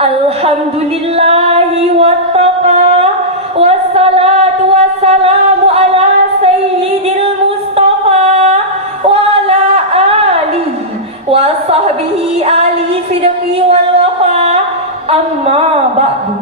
Alhamdulillahi wattaqa. Wassalatu wassalamu ala sayyidil Mustafa wa ala alihi wa sahbihi ali sidqi wal wafa. Amma ba'du.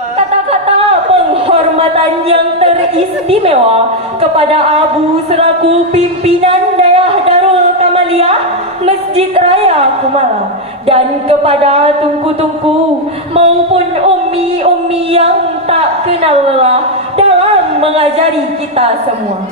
Kata-kata penghormatan yang teristimewa kepada Abu selaku pimpinan Dayah Darul Kamaliyah Masjid Raya Kumala, dan kepada tungku-tungku maupun ummi-ummi yang tak kenal lelah dalam mengajari kita semua.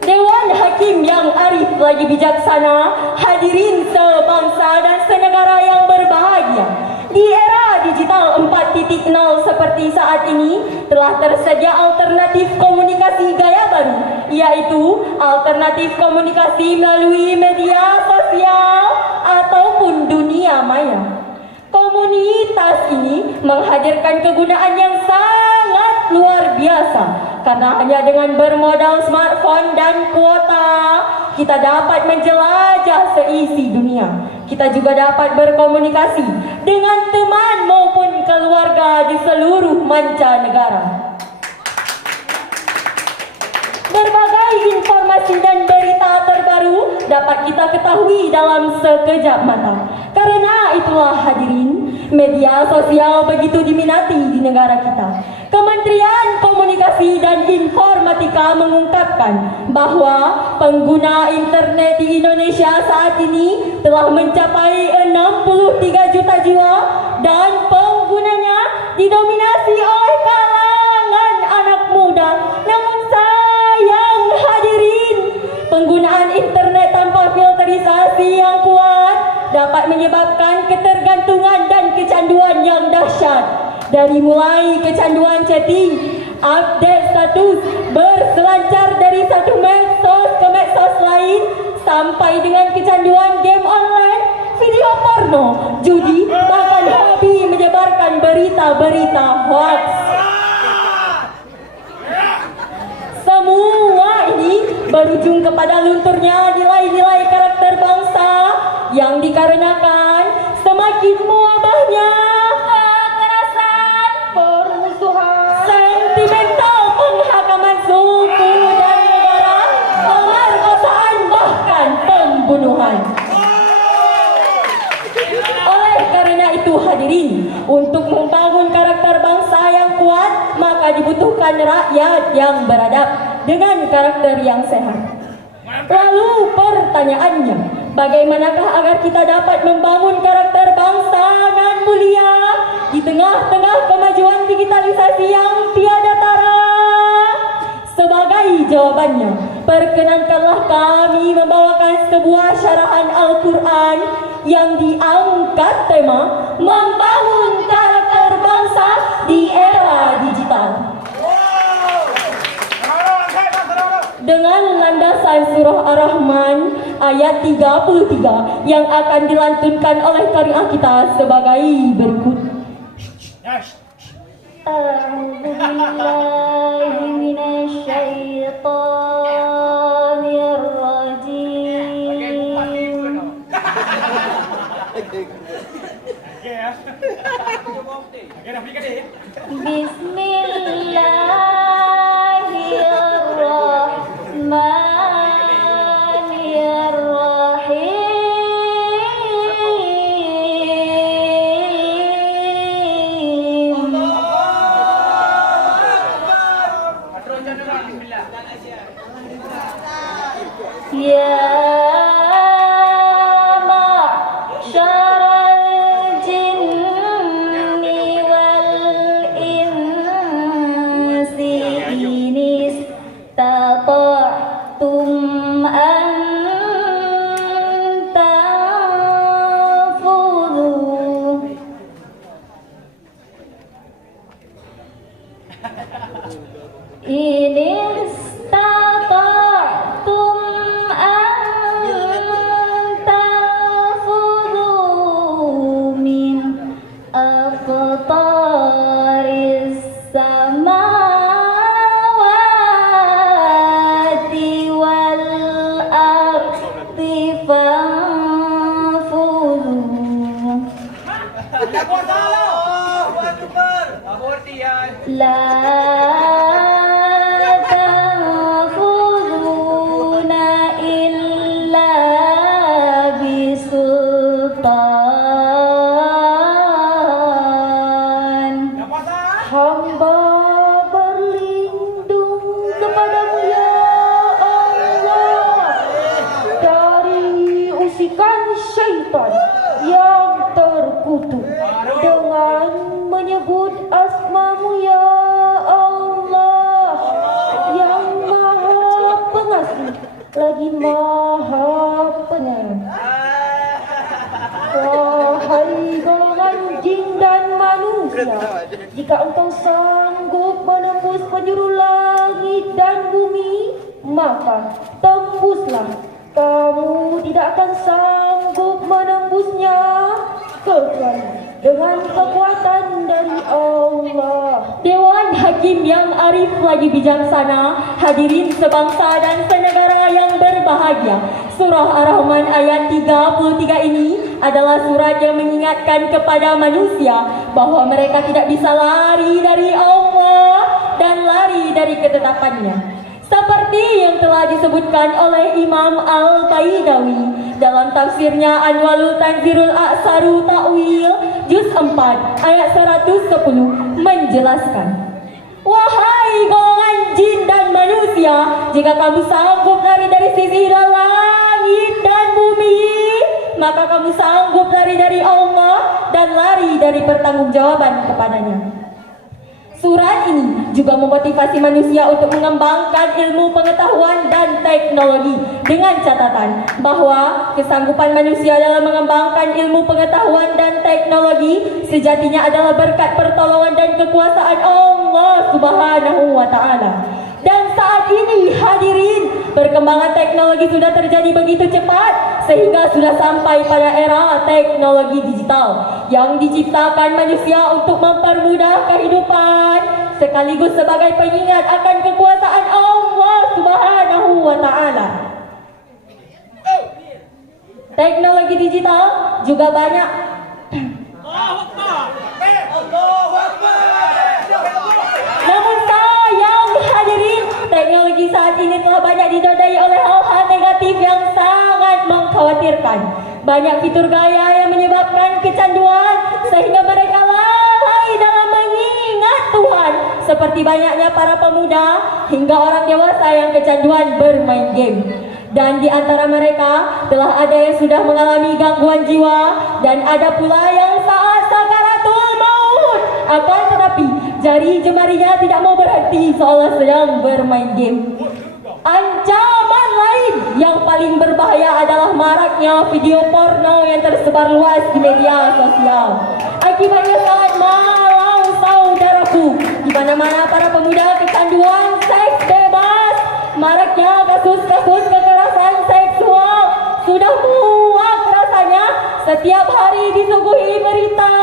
Dewan Hakim yang arif lagi bijaksana, hadirin sebangsa dan senegara yang berbahagia. Di era digital 4.0 seperti saat ini, telah tersedia alternatif komunikasi gaya baru, yaitu alternatif komunikasi melalui media sosial ataupun dunia maya. Komunitas ini menghadirkan kegunaan yang sangat luar biasa, karena hanya dengan bermodal smartphone dan kuota, kita dapat menjelajah seisi dunia. Kita juga dapat berkomunikasi dengan teman maupun keluarga di seluruh mancanegara. Berbagai informasi dan berita terbaru dapat kita ketahui dalam sekejap mata. Karena itulah hadirin, media sosial begitu diminati di negara kita. Kementerian Komunikasi dan Informatika mengungkapkan bahwa pengguna internet di Indonesia saat ini telah mencapai 63 juta jiwa dan penggunanya didominasi oleh kalangan anak muda. Namun sayang hadirin, penggunaan internet tanpa filterisasi yang kuat dapat menyebabkan ketergantungan dan kecanduan yang dahsyat. Dari mulai kecanduan chatting, update status, berselancar dari satu medsos ke medsos lain, sampai dengan kecanduan game online, video porno, judi, bahkan hobi menyebarkan berita-berita hoax. Semua ini berujung kepada lunturnya nilai-nilai karakter bangsa yang dikarenakan semakin mewabahnya kekerasan, permusuhan, sentimental penghakaman suku dan negara, pemerkosaan, bahkan pembunuhan. Oleh karena itu hadirin, untuk membangun karakter bangsa yang kuat, maka dibutuhkan rakyat yang beradab dengan karakter yang sehat. Lalu pertanyaannya, bagaimanakah agar kita dapat membangun karakter bangsa nan mulia di tengah-tengah kemajuan digitalisasi yang tiada tara? Sebagai jawabannya, perkenankanlah kami membawakan sebuah syarahan Al-Quran yang diangkat tema membangun karakter bangsa di era digital. Dengan landasan surah Ar-Rahman ayat 33 yang akan dilantunkan oleh qari'ah kita sebagai berikut. A'udzu billahi minasyaitonir rajim. La ta'khuduna illa bisultan. Hamba berlindung kepadamu ya Allah dari usikan syaitan yang terkutuk dengan menyebut asmamu ya Allah yang maha pengasih lagi maha penyayang. Wahai golongan jin dan manusia, jika engkau sanggup menembus penjuru langit dan bumi, maka tembuslah. Kamu tidak akan sanggup menembusnya kecuali dengan kekuatan dari Allah. Dewan Hakim yang arif lagi bijaksana, hadirin sebangsa dan senegara yang berbahagia. Surah Ar-Rahman ayat 33 ini adalah surat yang mengingatkan kepada manusia bahwa mereka tidak bisa lari dari Allah dan lari dari ketetapannya. Seperti yang telah disebutkan oleh Imam Al-Baidawi dalam tafsirnya Anwalul Tanzirul A'saru Ta'wil Juz 4 ayat 110 menjelaskan, wahai golongan jin dan manusia, jika kamu sanggup lari dari sisi langit dan bumi, maka kamu sanggup lari dari Allah dan lari dari pertanggungjawaban kepadanya. Surat ini juga memotivasi manusia untuk mengembangkan ilmu pengetahuan dan teknologi dengan catatan bahwa kesanggupan manusia dalam mengembangkan ilmu pengetahuan dan teknologi sejatinya adalah berkat pertolongan dan kekuasaan Allah Subhanahu wa Ta'ala. Dan saat ini hadirin, perkembangan teknologi sudah terjadi begitu cepat sehingga sudah sampai pada era teknologi digital yang diciptakan manusia untuk mempermudah kehidupan sekaligus sebagai pengingat akan kekuasaan Allah Subhanahu wa Ta'ala. Teknologi digital juga banyak namun sayang hadirin, teknologi saat ini telah banyak dinodai oleh hal-hal negatif yang sangat mengkhawatirkan. Banyak fitur gaya yang menyebabkan kecanduan sehingga mereka lalai dalam mengingat Tuhan, seperti banyaknya para pemuda hingga orang dewasa yang kecanduan bermain game. Dan di antara mereka telah ada yang sudah mengalami gangguan jiwa dan ada pula yang saat sakaratul maut. Akan tetapi jari jemarinya tidak mau berhenti seolah sedang bermain game. Ancaman lain yang paling berbahaya adalah maraknya video porno yang tersebar luas di media sosial. Akibatnya sangat malang saudaraku, di mana-mana para pemuda kecanduan seks bebas. Maraknya kasus-kasus kekerasan seksual sudah muak rasanya setiap hari disuguhi berita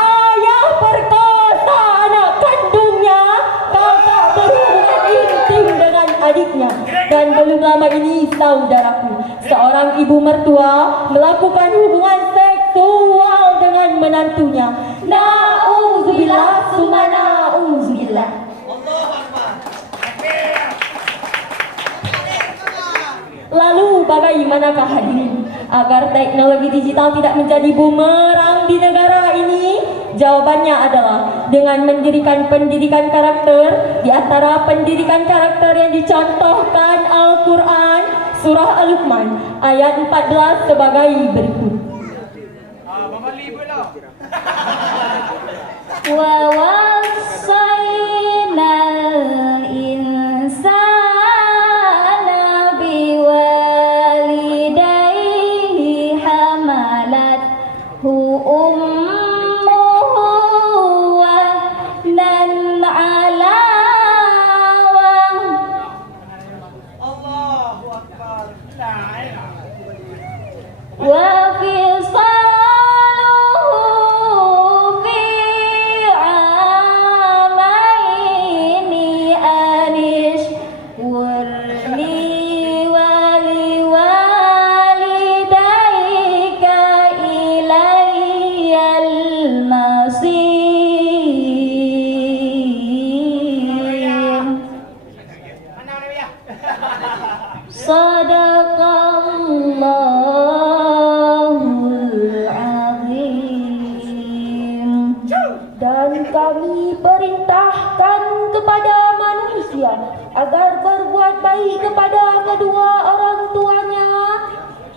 ayah perkosa anak kandungnya, kakak berhubungan intim dengan adiknya, dan belum lama ini saudaraku, seorang ibu mertua melakukan hubungan seksual dengan menantunya. Na'udzubillah summa na'udzubillah. Lalu bagaimanakah hadirin agar teknologi digital tidak menjadi bumerang di negara ini? Jawabannya adalah dengan mendirikan pendidikan karakter. Di antara pendidikan karakter yang dicontohkan Al-Quran Surah Al-Luqman ayat 14 sebagai berikut. Wa wasainal insana biwalidayhi hamalathu ummuhu wahnan ala Allahu akbar. Wa fisaluhu fi amaini anishkurni waliwalidayka ilayyal kepada manusia agar berbuat baik kepada kedua orang tuanya.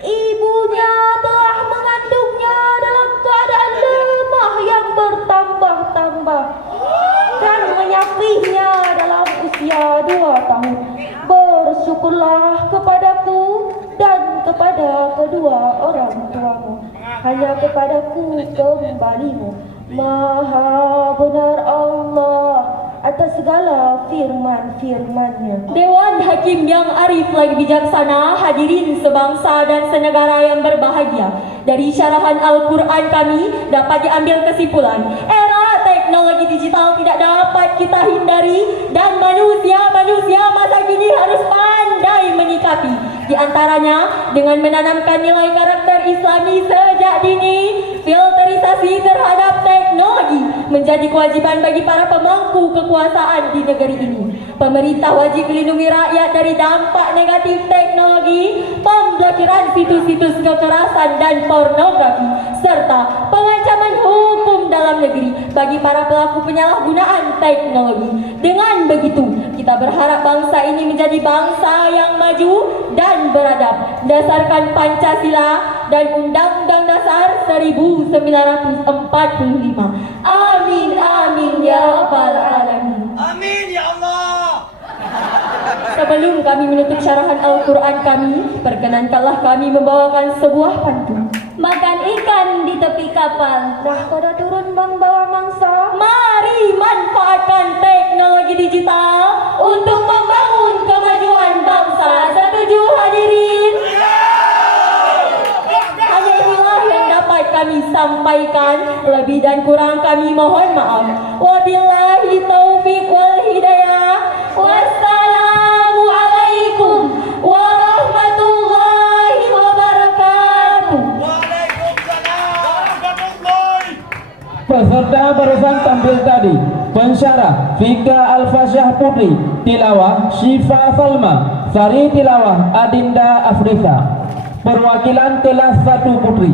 Ibunya telah mengandungnya dalam keadaan lemah yang bertambah-tambah dan menyapihnya dalam usia 2 tahun. Bersyukurlah kepadaku dan kepada kedua orang tuamu. Hanya kepadaku kembalimu. Maha benar Allah atas segala firman-firman-Nya. Dewan Hakim yang arif lagi bijaksana, hadirin sebangsa dan senegara yang berbahagia. Dari syarahan Al-Quran kami dapat diambil kesimpulan, era teknologi digital tidak dapat kita hindari dan manusia masa kini harus pandai menyikapi. Di antaranya dengan menanamkan nilai karakter Islami sejak dini. Filterisasi terhadap teknologi menjadi kewajiban bagi para pemangku kekuasaan di negeri ini. Pemerintah wajib melindungi rakyat dari dampak negatif teknologi, pemblokiran situs-situs kekerasan dan pornografi, serta pengancaman hukum dalam negeri bagi para pelaku penyalahgunaan teknologi. Dengan begitu, kita berharap bangsa ini menjadi bangsa yang maju dan beradab, berdasarkan Pancasila dan Undang-Undang Dasar 1945. Amin, amin, ya rabbal alamin. Amin ya Allah. Sebelum kami menutup syarahan Al-Quran kami, perkenankanlah kami membawakan sebuah pantun. Makan ikan di tepi kapal, pada turun membawa mangsa. Mari manfaatkan teknologi digital untuk membangun kemajuan bangsa. Setuju hadirin? Hanya inilah yang dapat kami sampaikan. Lebih dan kurang kami mohon maaf. Wabillahi taufiq wal hidayah. Wassalamu alaikum warahmatullahi wabarakatuh. Waalaikumsalam warahmatullahi. Peserta barusan tampil tadi, pensyarah Fika Al-Fasyah Putri, tilawah Syifa Salma, Sari tilawah Adinda Afrika. Perwakilan kelas 1 Putri.